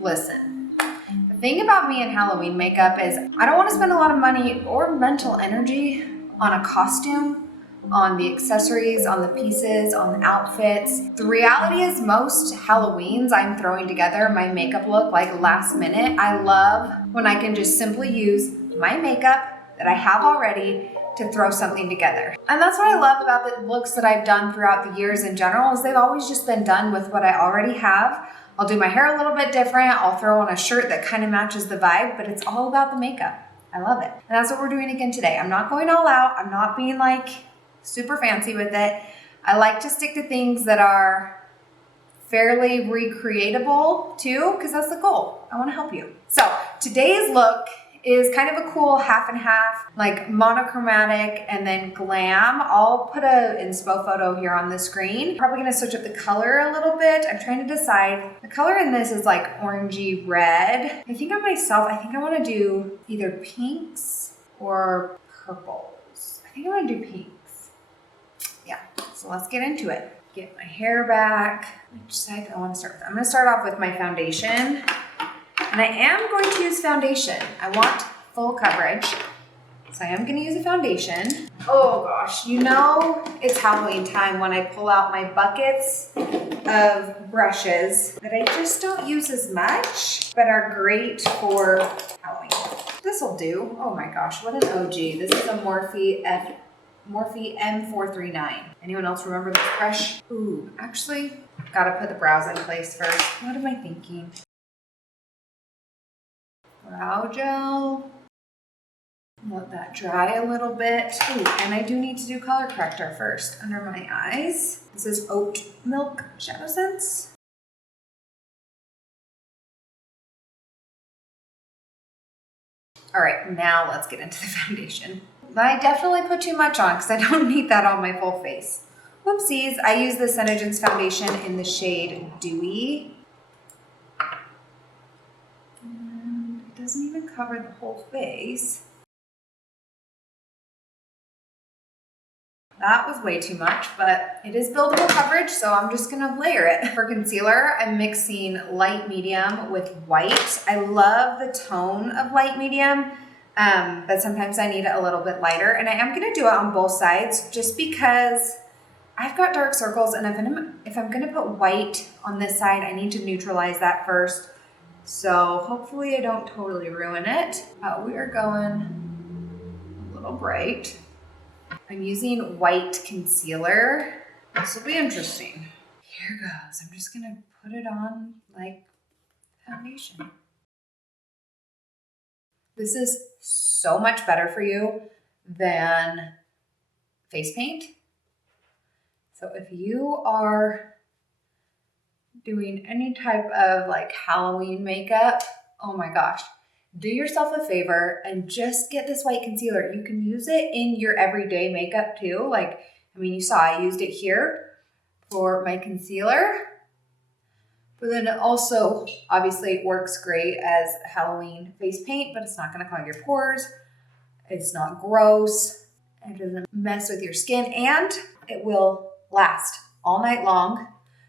Listen, the thing about me and Halloween makeup is I don't want to spend a lot of money or mental energy on a costume, on the accessories, on the pieces, on the outfits. The reality is most Halloweens I'm throwing together my makeup look like last minute. I love when I can just simply use my makeup that I have already to throw something together. And that's what I love about the looks that I've done throughout the years in general is they've always just been done with what I already have. I'll do my hair a little bit different. I'll throw on a shirt that kind of matches the vibe, but it's all about the makeup. I love it. And that's what we're doing again today. I'm not going all out. I'm not being like super fancy with it. I like to stick to things that are fairly recreatable too, because that's the goal. I want to help you. So today's look is kind of a cool half and half, like monochromatic and then glam. I'll put a inspo photo here on the screen. Probably gonna switch up the color a little bit. I'm trying to decide. The color in this is like orangey red. I think on myself, I think I wanna do either pinks or purples. I think I wanna do pinks. Yeah, so let's get into it. Get my hair back. Which side do I wanna start with? I'm gonna start off with my foundation. And I am going to use foundation. I want full coverage. So I am gonna use a foundation. Oh gosh, you know it's Halloween time when I pull out my buckets of brushes that I just don't use as much, but are great for Halloween. This'll do. Oh my gosh, what an OG. This is a Morphe M439. Anyone else remember this brush? Ooh, actually, gotta put the brows in place first. What am I thinking? Brow gel. Let that dry a little bit. Ooh, and I do need to do color corrector first under my eyes. This is Oat Milk ShadowSense. All right, now let's get into the foundation. I definitely put too much on because I don't need that on my full face. Whoopsies, I use the Senegence foundation in the shade Dewy. Doesn't even cover the whole face. That was way too much, but it is buildable coverage, so I'm just gonna layer it. For concealer, I'm mixing light medium with white. I love the tone of light medium, but sometimes I need it a little bit lighter, and I am gonna do it on both sides just because I've got dark circles, and if I'm gonna put white on this side, I need to neutralize that first. So hopefully I don't totally ruin it. We are going a little bright. I'm using white concealer. This will be interesting. Here goes. I'm just gonna put it on like foundation. This is so much better for you than face paint. So if you are doing any type of like Halloween makeup, oh my gosh, do yourself a favor and just get this white concealer. You can use it in your everyday makeup too. Like, I mean, you saw I used it here for my concealer, but then it also obviously works great as Halloween face paint, but it's not gonna clog your pores. It's not gross. It doesn't mess with your skin, and it will last all night long.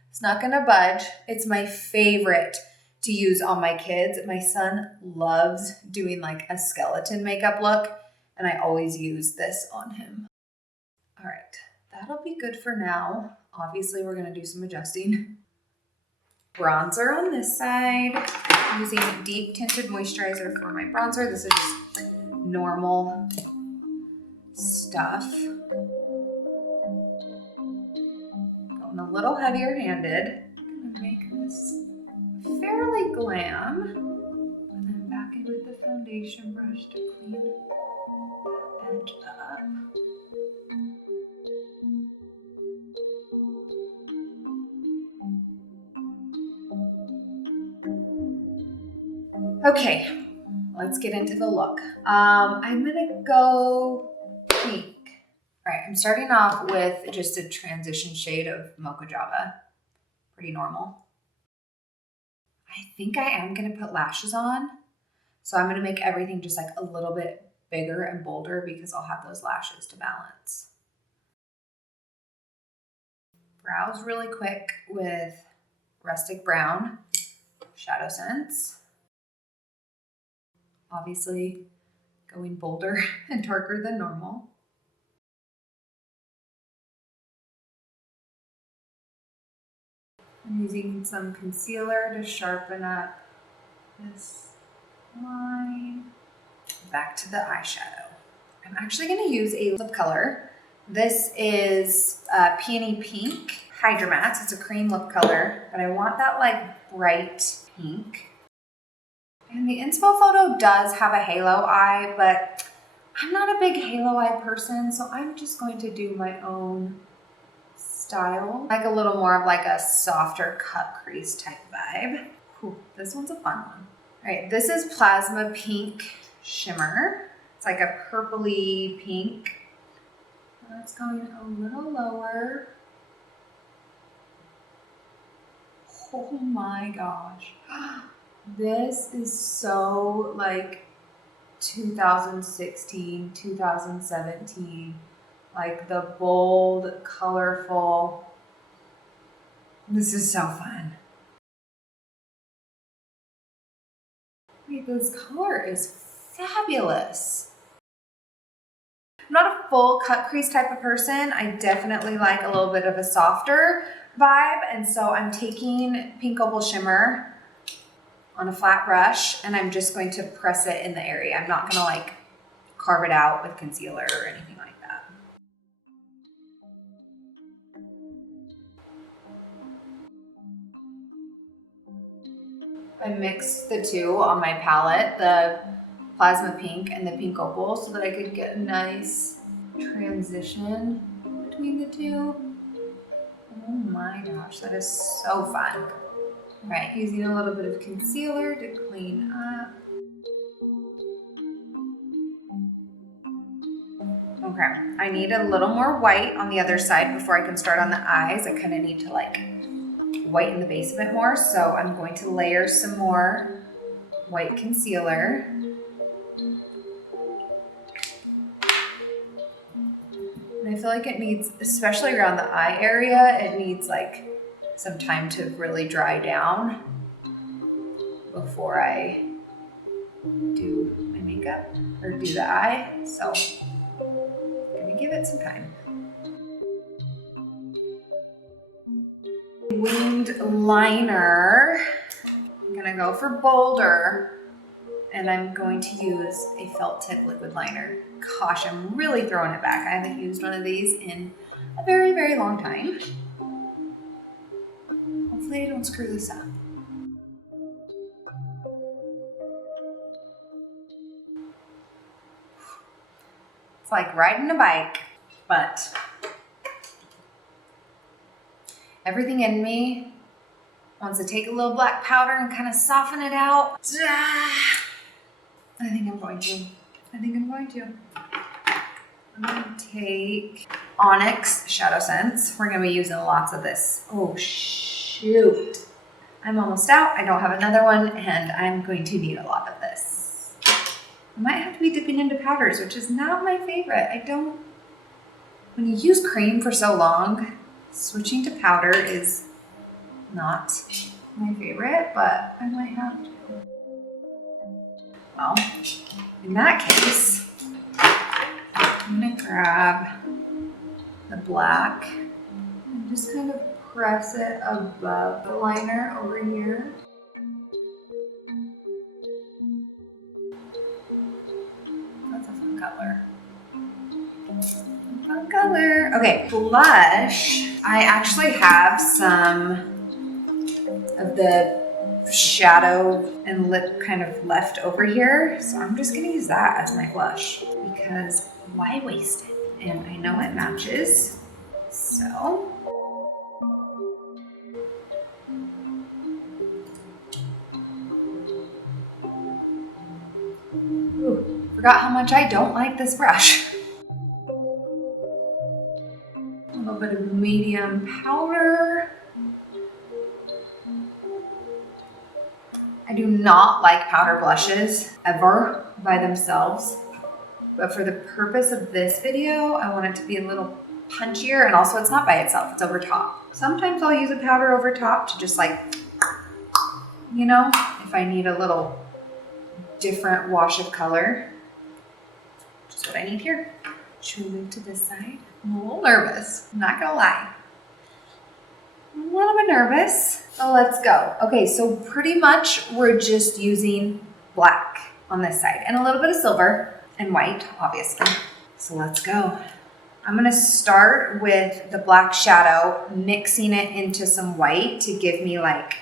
It's not gonna budge. It's my favorite to use on my kids. My son loves doing like a skeleton makeup look, and I always use this on him. All right, that'll be good for now. Obviously, we're gonna do some adjusting. Bronzer on this side. I'm using deep tinted moisturizer for my bronzer. This is just normal stuff. Going a little heavier handed. I'm gonna make this fairly glam. And then back in with the foundation brush to clean that edge up. Okay, let's get into the look. I'm gonna go pink. All right, I'm starting off with just a transition shade of Mocha Java. Pretty normal. I think I am gonna put lashes on. So I'm gonna make everything just like a little bit bigger and bolder because I'll have those lashes to balance. Brows really quick with Rustic Brown. ShadowSense. Obviously going bolder and darker than normal. I'm using some concealer to sharpen up this line. Back to the eyeshadow. I'm actually going to use a lip color. This is Peony Pink Hydramatte. It's a cream lip color, but I want that like bright pink. And the inspo photo does have a halo eye, but I'm not a big halo eye person, so I'm just going to do my own style. Like a little more of like a softer cut crease type vibe. Ooh, this one's a fun one. All right, this is Plasma Pink Shimmer. It's like a purpley pink. That's going a little lower. Oh my gosh. This is so like 2016, 2017. Like the bold, colorful. This is so fun. Wait, this color is fabulous. I'm not a full cut crease type of person. I definitely like a little bit of a softer vibe. And so I'm taking Pink Opal Shimmer on a flat brush and I'm just going to press it in the area. I'm not gonna like carve it out with concealer or anything like that. I mixed the two on my palette, the Plasma Pink and the Pink Opal, so that I could get a nice transition between the two. Oh my gosh, that is so fun. All right, using a little bit of concealer to clean up. Okay, I need a little more white on the other side before I can start on the eyes. I kind of need to like whiten the base a bit more, so I'm going to layer some more white concealer. And I feel like it needs, especially around the eye area, it needs like some time to really dry down before I do my makeup or do the eye. So I'm gonna give it some time. Winged liner. I'm gonna go for bolder and I'm going to use a felt tip liquid liner. Gosh, I'm really throwing it back. I haven't used one of these in a very, very long time. Hopefully I don't screw this up. It's like riding a bike, but everything in me wants to take a little black powder and kind of soften it out. I think I'm going to. I'm going to take Onyx ShadowSense. We're going to be using lots of this. Oh, shoot. I'm almost out. I don't have another one, and I'm going to need a lot of this. I might have to be dipping into powders, which is not my favorite. When you use cream for so long, switching to powder is not my favorite, but I might have to. Well, in that case, I'm gonna grab the black and just kind of press it above the liner over here. That's a fun color. Fun color. Okay, blush. I actually have some of the shadow and lip kind of left over here, so I'm just gonna use that as my blush because why waste it? And I know it matches, so ooh, forgot how much I don't like this brush. A little bit of medium powder. I do not like powder blushes ever by themselves, but for the purpose of this video, I want it to be a little punchier, and also it's not by itself, it's over top. Sometimes I'll use a powder over top to just like you know, if I need a little different wash of color. Just what I need here. Should we move to this side? I'm a little nervous, I'm not gonna lie. I'm a little bit nervous, but let's go. Okay, so pretty much we're just using black on this side and a little bit of silver and white, obviously. So let's go. I'm gonna start with the black shadow, mixing it into some white to give me like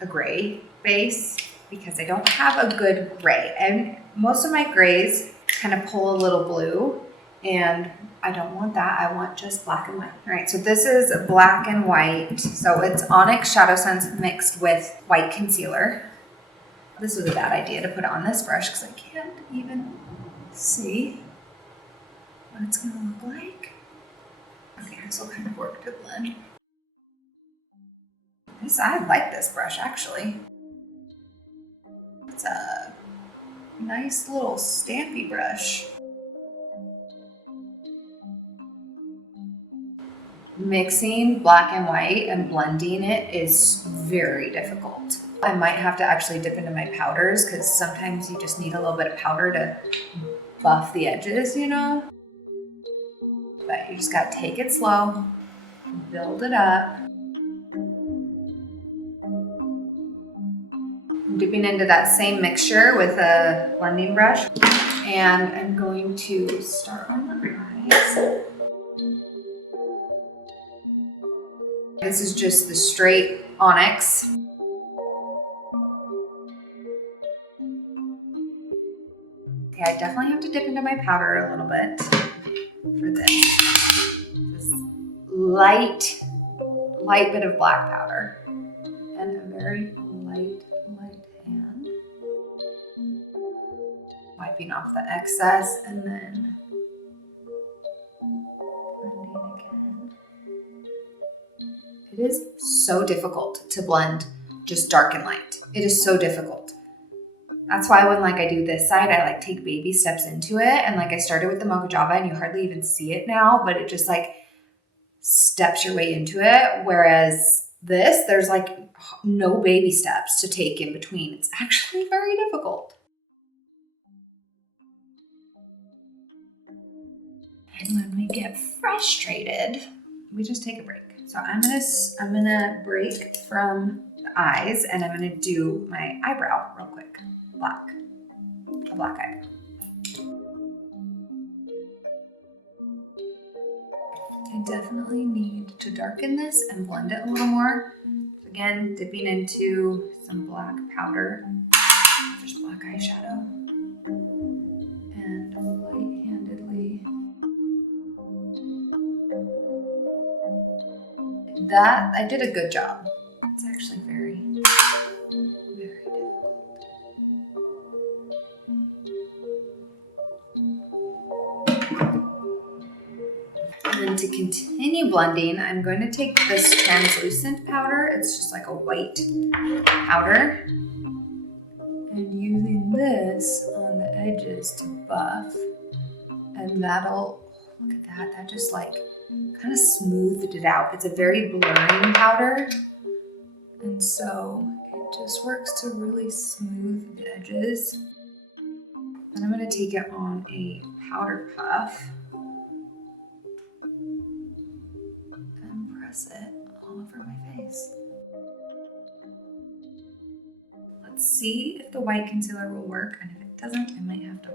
a gray base because I don't have a good gray. And most of my grays kind of pull a little blue and I don't want that. I want just black and white. All right, so this is black and white. So it's Onyx ShadowSense mixed with white concealer. This was a bad idea to put it on this brush because I can't even see what it's gonna look like. Okay, this will kind of work to blend. I like this brush actually. It's a nice little stampy brush. Mixing black and white and blending it is very difficult. I might have to actually dip into my powders because sometimes you just need a little bit of powder to buff the edges, you know? But you just gotta take it slow, build it up. I'm dipping into that same mixture with a blending brush and I'm going to start on the eyes. This is just the straight Onyx. Okay, I definitely have to dip into my powder a little bit for this. This light bit of black powder and a very light hand. Wiping off the excess and then blending again. It is so difficult to blend just dark and light. It is so difficult. That's why when like I do this side, I like take baby steps into it. And like I started with the Mocha Java and you hardly even see it now, but it just like steps your way into it. Whereas this, there's like no baby steps to take in between. It's actually very difficult. And when we get frustrated, we just take a break. So I'm gonna break from the eyes and I'm gonna do my eyebrow real quick. A black eyebrow. I definitely need to darken this and blend it a little more. Again, dipping into some black powder, just black eyeshadow, and light-handedly. That, I did a good job. It's actually very difficult. And then to continue blending, I'm going to take this translucent powder. It's just like a white powder. And using this on the edges to buff. And that'll, look at that, that just like kind of smoothed it out. It's a very blurring powder. And so it just works to really smooth the edges. And I'm gonna take it on a powder puff and press it all over my face. Let's see if the white concealer will work, and if it doesn't, I might have to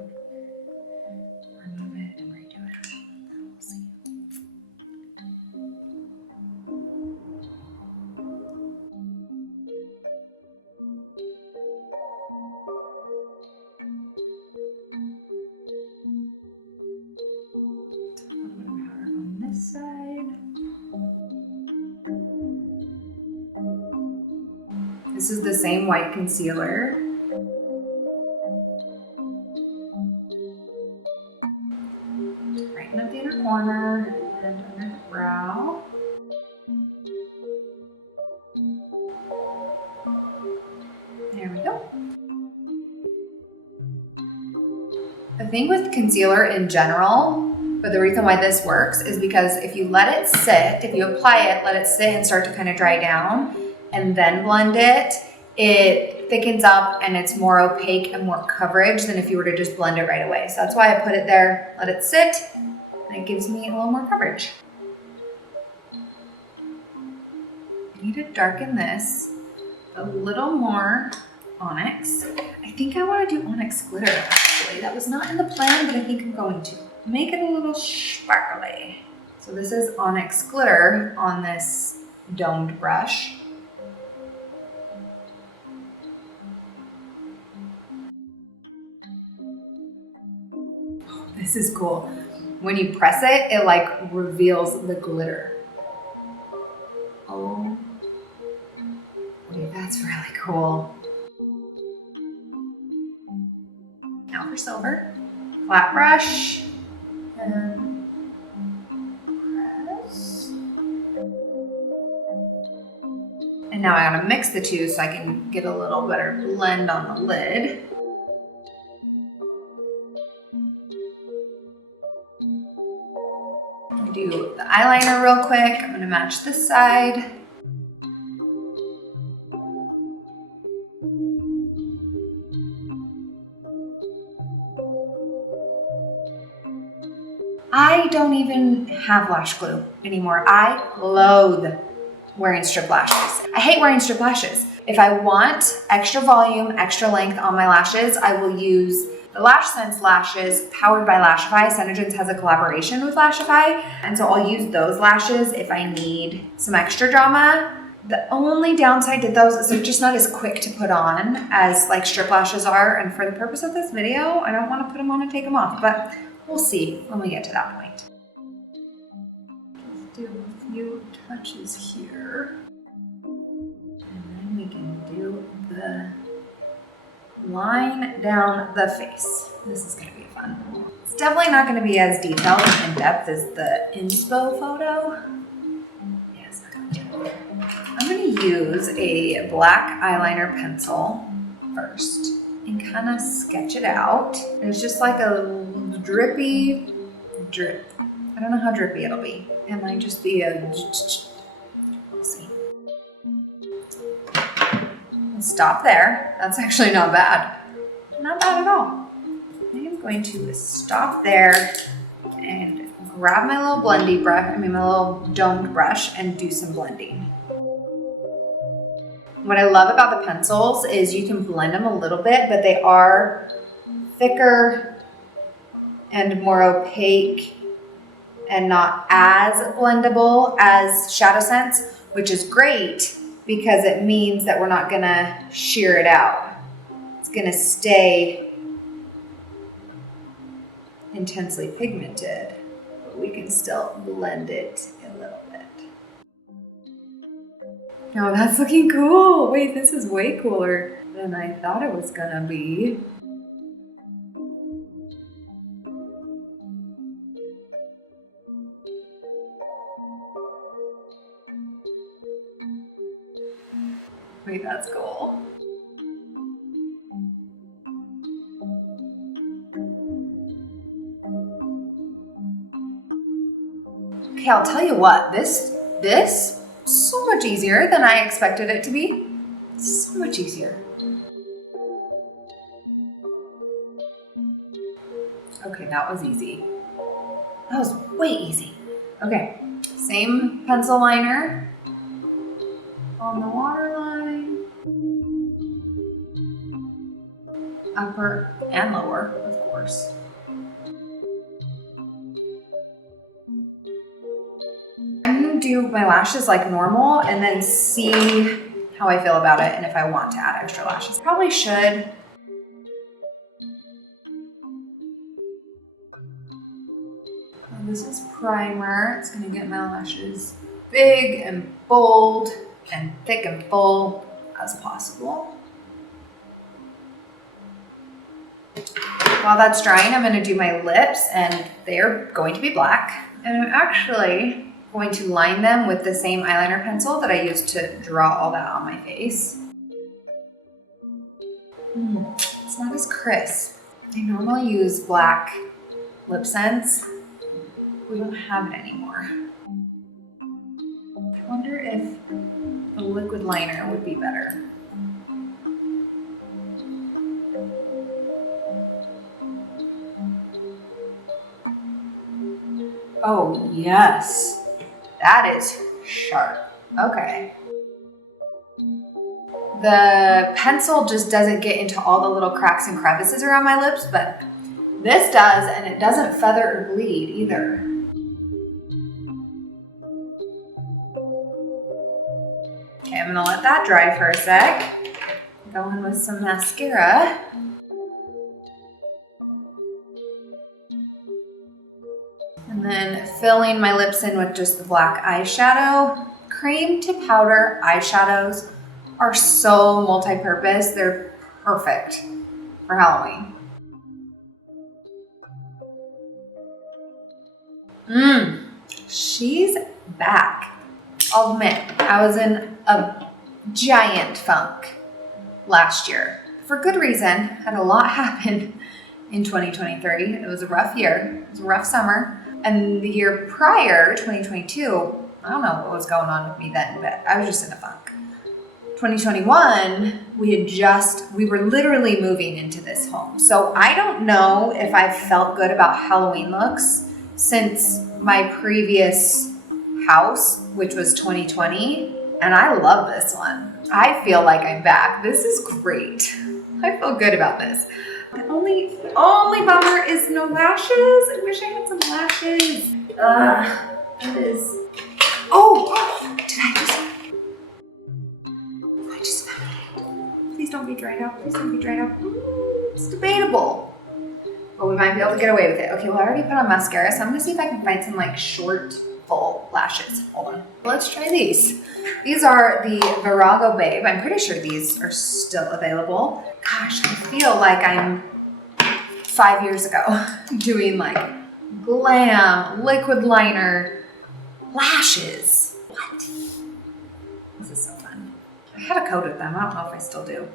remove it and redo it. We'll see. This is the same white concealer. Brighten up the inner corner and under the brow. There we go. The thing with concealer in general, but the reason why this works is because if you let it sit, if you apply it, let it sit and start to kind of dry down, and then blend it, it thickens up and it's more opaque and more coverage than if you were to just blend it right away. So that's why I put it there, let it sit, and it gives me a little more coverage. I need to darken this a little more Onyx. I think I want to do Onyx Glitter actually. That was not in the plan, but I think I'm going to. Make it a little sparkly. So this is Onyx Glitter on this domed brush. This is cool. When you press it, it like reveals the glitter. Oh, wait, that's really cool. Now for silver. Flat brush. And press. And now I gotta mix the two so I can get a little better blend on the lid. Do the eyeliner real quick. I'm gonna match this side. I don't even have lash glue anymore. I loathe wearing strip lashes. I hate wearing strip lashes. If I want extra volume, extra length on my lashes, I will use the LashSense lashes powered by Lashify. Senegence has a collaboration with Lashify, and so I'll use those lashes if I need some extra drama. The only downside to those is they're just not as quick to put on as like strip lashes are, and for the purpose of this video, I don't want to put them on and take them off, but we'll see when we get to that point. Just do a few touches here, and then we can do the line down the face. This is going to be fun. It's definitely not going to be as detailed and in-depth as the inspo photo. Yeah, it's not going to be. I'm going to use a black eyeliner pencil first and kind of sketch it out. And it's just like a drippy drip. I don't know how drippy it'll be. It might just be a... We'll see. Stop there. That's actually not bad. Not bad at all. I am going to stop there and grab my little blendy brush, my little domed brush, and do some blending. What I love about the pencils is you can blend them a little bit, but they are thicker and more opaque and not as blendable as ShadowSense, which is great, because it means that we're not gonna shear it out. It's gonna stay intensely pigmented, but we can still blend it a little bit. Oh, that's looking cool. Wait, this is way cooler than I thought it was gonna be. Wait, that's cool. Okay, I'll tell you what, this so much easier than I expected it to be. So much easier. Okay, that was easy. That was way easy. Okay, same pencil liner on the waterline. Upper and lower, of course. I'm gonna do my lashes like normal and then see how I feel about it and if I want to add extra lashes. Probably should. And this is primer. It's gonna get my lashes big and bold and thick and full as possible. While that's drying, I'm gonna do my lips, and they're going to be black. And I'm actually going to line them with the same eyeliner pencil that I used to draw all that on my face. It's not as crisp. I normally use black lip sense. We don't have it anymore. I wonder if the liquid liner would be better. Oh yes, that is sharp. Okay. The pencil just doesn't get into all the little cracks and crevices around my lips, but this does, and it doesn't feather or bleed either. Okay, I'm gonna let that dry for a sec. Go in with some mascara. And then filling my lips in with just the black eyeshadow. Cream to powder eyeshadows are so multi-purpose. They're perfect for Halloween. She's back. I'll admit, I was in a giant funk last year. For good reason. Had a lot happen in 2023. It was a rough year. It was a rough summer. And the year prior, 2022, I don't know what was going on with me then, but I was just in a funk. 2021, we were literally moving into this home. So I don't know if I've felt good about Halloween looks since my previous house, which was 2020. And I love this one. I feel like I'm back. This is great. I feel good about this. The only bummer is no lashes. I wish I had some lashes. It is. Oh, did I just found it. Please don't be dried out. Please don't be dried out. It's debatable. But we might be able to get away with it. Okay, well I already put on mascara, so I'm gonna see if I can find some like short, full lashes. Hold on. Let's try these. These are the Virago Babe. I'm pretty sure these are still available. Gosh, I feel like I'm 5 years ago doing like glam, liquid liner, lashes. What? This is so fun. I had a coat of them. I don't know if I still do.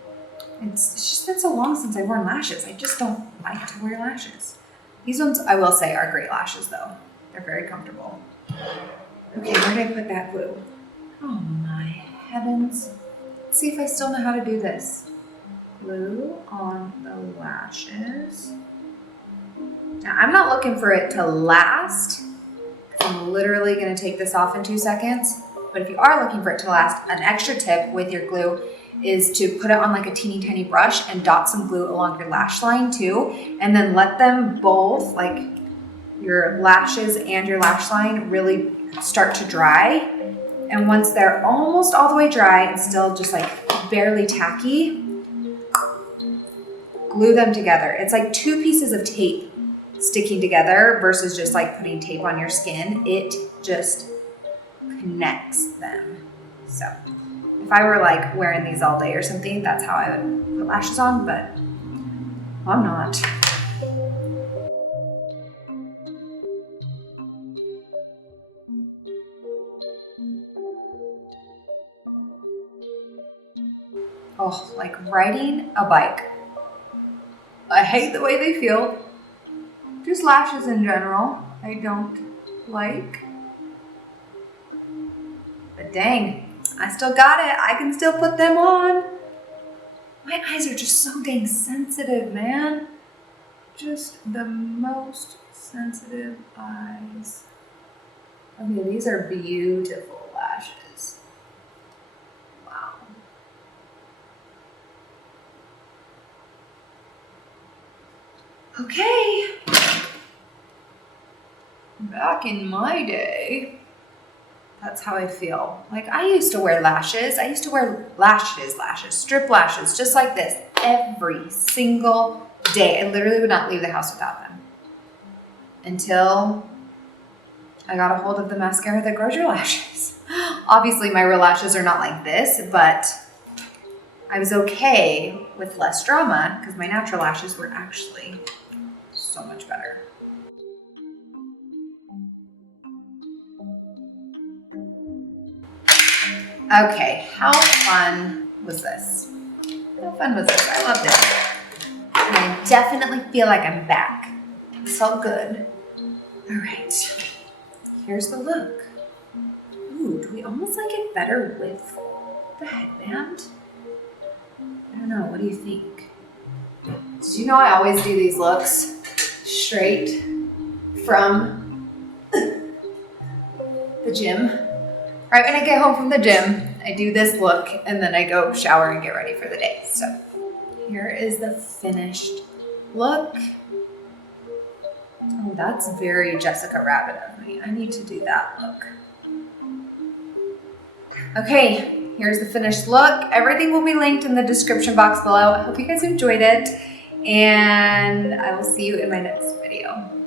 It's just been so long since I've worn lashes. I just don't like to wear lashes. These ones, I will say, are great lashes though. They're very comfortable. Okay, where did I put that glue? Oh my heavens. Let's see if I still know how to do this. Glue on the lashes. Now, I'm not looking for it to last. I'm literally gonna take this off in 2 seconds. But if you are looking for it to last, an extra tip with your glue is to put it on like a teeny tiny brush and dot some glue along your lash line too. And then let them both, like your lashes and your lash line, really start to dry. And once they're almost all the way dry and still just like barely tacky, glue them together. It's like 2 pieces of tape sticking together versus just like putting tape on your skin. It just connects them. So if I were like wearing these all day or something, that's how I would put lashes on, but I'm not. Oh, like riding a bike. I hate the way they feel. Just lashes in general, I don't like. But dang, I still got it. I can still put them on. My eyes are just so dang sensitive, man. Just the most sensitive eyes. Okay, these are beautiful lashes. Wow. Okay. Back in my day, that's how I feel. Like I used to wear lashes. I used to wear lashes, strip lashes, just like this every single day. I literally would not leave the house without them until I got a hold of the mascara that grows your lashes. Obviously my real lashes are not like this, but I was okay with less drama because my natural lashes were actually so much better. Okay, how fun was this? How fun was this? I loved it. And I definitely feel like I'm back. It felt good. All right, here's the look. Ooh, do we almost like it better with the headband? I don't know, what do you think? Did you know I always do these looks straight from the gym. Right when I get home from the gym, I do this look and then I go shower and get ready for the day. So here is the finished look. Oh, that's very Jessica Rabbit of me. I need to do that look. Okay, here's the finished look. Everything will be linked in the description box below. I hope you guys enjoyed it, and I will see you in my next video.